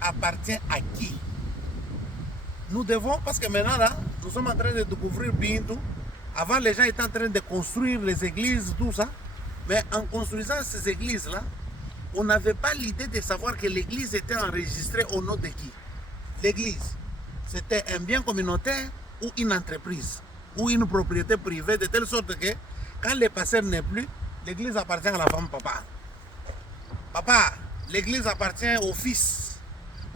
appartient à qui? Nous devons, parce que maintenant là, nous sommes en train de découvrir Bintou. Avant, les gens étaient en train de construire les églises, tout ça. Mais en construisant ces églises-là, on n'avait pas l'idée de savoir que l'église était enregistrée au nom de qui? L'église, c'était un bien communautaire ou une entreprise ou une propriété privée, de telle sorte que quand le pasteur n'est plus, l'église appartient à la femme papa. Papa, l'église appartient au fils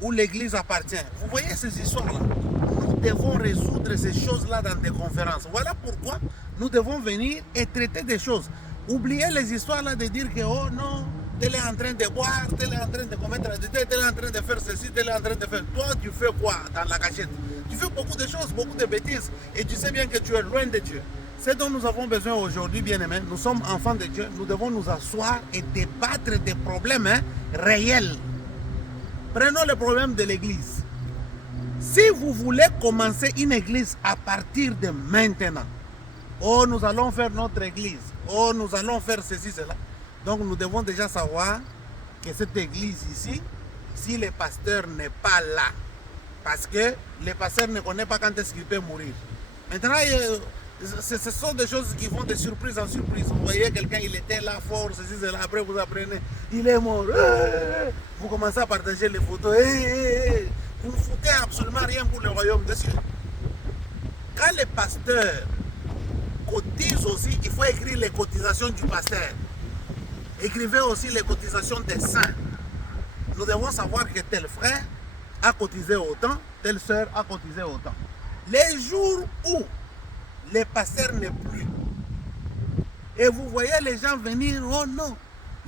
ou l'église appartient. Vous voyez ces histoires-là? Nous devons résoudre ces choses-là dans des conférences. Voilà pourquoi nous devons venir et traiter des choses. Oubliez les histoires-là de dire que, oh non, tel est en train de boire, tel est en train de commettre la dété, tel est en train de faire ceci, tel est en train de faire. Toi, tu fais quoi dans la cachette? Tu fais beaucoup de choses, beaucoup de bêtises, et tu sais bien que tu es loin de Dieu. C'est dont nous avons besoin aujourd'hui, bien-aimés. Nous sommes enfants de Dieu. Nous devons nous asseoir et débattre des problèmes réels. Prenons le problème de l'église. Si vous voulez commencer une église à partir de maintenant, oh, nous allons faire notre église, oh, nous allons faire ceci, cela. Donc nous devons déjà savoir que cette église ici, si le pasteur n'est pas là, parce que le pasteur ne connaît pas quand est-ce qu'il peut mourir. Maintenant, ce sont des choses qui vont de surprise en surprise. Vous voyez quelqu'un, il était là fort, ceci, cela. Après vous apprenez, il est mort. Vous commencez à partager les photos. Vous ne foutez absolument rien pour le royaume de Dieu. Quand le pasteur cotise aussi, il faut écrire les cotisations du pasteur. Écrivez aussi les cotisations des saints. Nous devons savoir que tel frère a cotisé autant, telle sœur a cotisé autant. Les jours où le pasteur n'est plus, et vous voyez les gens venir, oh non,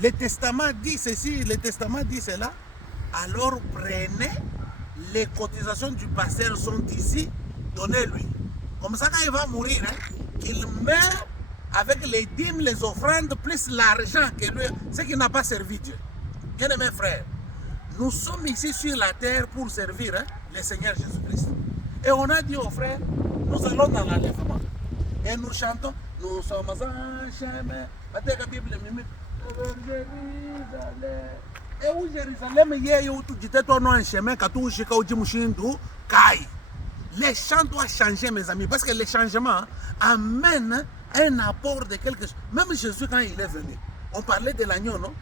le testament dit ceci, le testament dit cela, alors prenez les cotisations du pasteur sont ici, donnez-lui. Comme ça, quand il va mourir, qu'il meurt avec les dîmes, les offrandes, plus l'argent que lui, ce qui n'a pas servi Dieu. Bien aimés frères, nous sommes ici sur la terre pour servir le Seigneur Jésus-Christ. Et on a dit aux frères, nous allons dans l'enlèvement. Et nous chantons, nous sommes en chemin. La Bible et où Jérusalem y est où tu dis toi non un chemin quand tu chica ou jimushindu kai. Les chants doivent changer mes amis parce que les changements amènent un apport de quelque chose. Même Jésus quand il est venu, on parlait de l'agneau, non?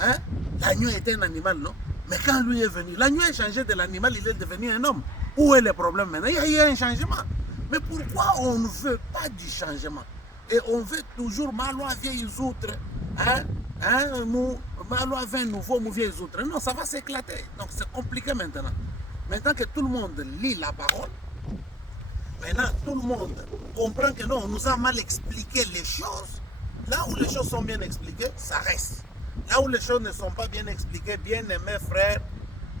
Hein? L'agneau était un animal, non? Mais quand lui est venu, l'agneau est changé de l'animal, il est devenu un homme. Où est le problème maintenant? Il y a un changement. Mais pourquoi on ne veut pas du changement? Et on veut toujours Malois vieilles outres. Hein? Nous, Malois 20 nouveaux, nous vieilles outres. Non, ça va s'éclater. Donc c'est compliqué maintenant. Maintenant que tout le monde lit la parole, maintenant tout le monde comprend que non, on nous a mal expliqué les choses. Là où les choses sont bien expliquées, ça reste. Là où les choses ne sont pas bien expliquées, bien aimés frères,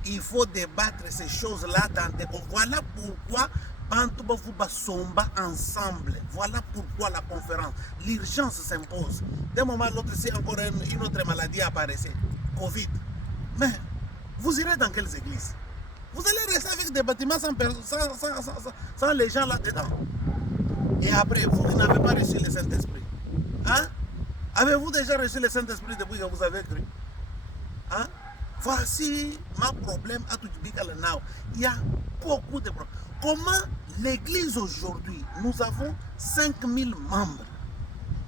il faut débattre ces choses-là dans des... Voilà pourquoi Bantouba Somba ensemble. Voilà pourquoi la conférence. L'urgence s'impose. D'un moment à l'autre, si encore une autre maladie apparaissait, Covid. Mais vous irez dans quelles églises? Vous allez rester avec des bâtiments sans les gens là-dedans. Et après, vous n'avez pas reçu le Saint-Esprit. Hein? Avez-vous déjà reçu le Saint-Esprit depuis que vous avez cru? Hein? Voici ma problème à tout le now. Il y a beaucoup de problèmes. Comment l'église aujourd'hui, nous avons 5000 membres.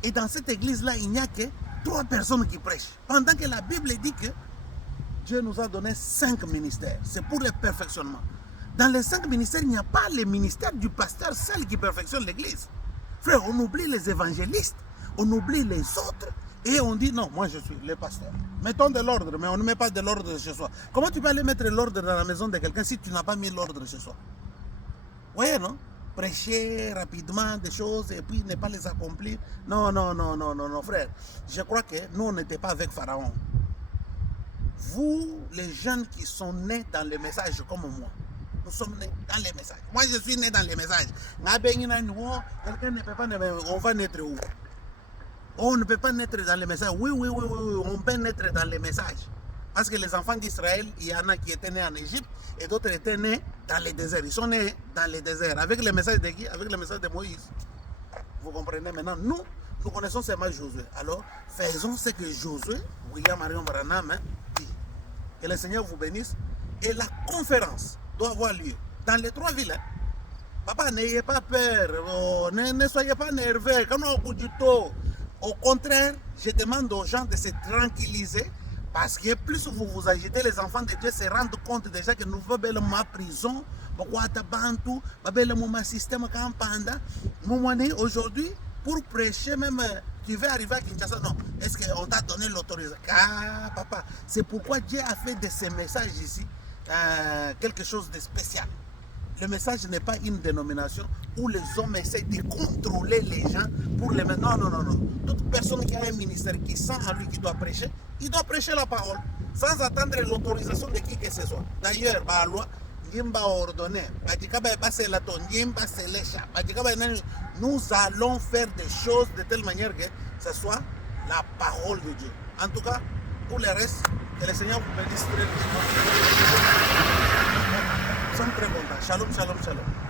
Et dans cette église-là, il n'y a que 3 personnes qui prêchent. Pendant que la Bible dit que Dieu nous a donné 5 ministères. C'est pour le perfectionnement. Dans les 5 ministères, il n'y a pas le ministère du pasteur seul qui perfectionne l'église. Frère, on oublie les évangélistes, on oublie les autres. Et on dit non, moi je suis le pasteur. Mettons de l'ordre, mais on ne met pas de l'ordre chez soi. Comment tu peux aller mettre l'ordre dans la maison de quelqu'un si tu n'as pas mis l'ordre chez soi? Vous voyez, non? Prêcher rapidement des choses et puis ne pas les accomplir. Non, non, non, non, non, non, frère. Je crois que nous, on n'était pas avec Pharaon. Vous, les jeunes qui sont nés dans les messages comme moi, nous sommes nés dans les messages. Moi, je suis né dans les messages. Quelqu'un ne peut pas, on va naître où? On ne peut pas naître dans les messages. Oui, oui, oui, oui, on peut naître dans les messages. Parce que les enfants d'Israël, il y en a qui étaient nés en Égypte et d'autres étaient nés dans les déserts. Ils sont nés dans les déserts. Avec le message de qui? Avec le message de Moïse. Vous comprenez maintenant? Nous connaissons seulement Josué. Alors, faisons ce que Josué, William Marion Branham, dit. Que le Seigneur vous bénisse. Et la conférence doit avoir lieu dans les 3 villes. Papa, n'ayez pas peur, ne soyez pas nerveux. Au contraire, je demande aux gens de se tranquilliser parce que plus vous agitez, les enfants de Dieu se rendent compte déjà que nous avons ma prison, système aujourd'hui, pour prêcher même, tu veux arriver à Kinshasa, non. Est-ce qu'on t'a donné l'autorisation? Ah, papa, c'est pourquoi Dieu a fait de ces messages ici quelque chose de spécial. Le message n'est pas une dénomination où les hommes essayent de contrôler les gens pour les mettre. Non, non, non, non. Toute personne qui a un ministère qui sent à lui qu'il doit prêcher, il doit prêcher la parole sans attendre l'autorisation de qui que ce soit. D'ailleurs, par la loi, nous allons faire des choses de telle manière que ce soit la parole de Dieu. En tout cas, pour le reste, que le Seigneur vous bénisse très richement. Nous sommes très contents. Shalom, shalom, shalom.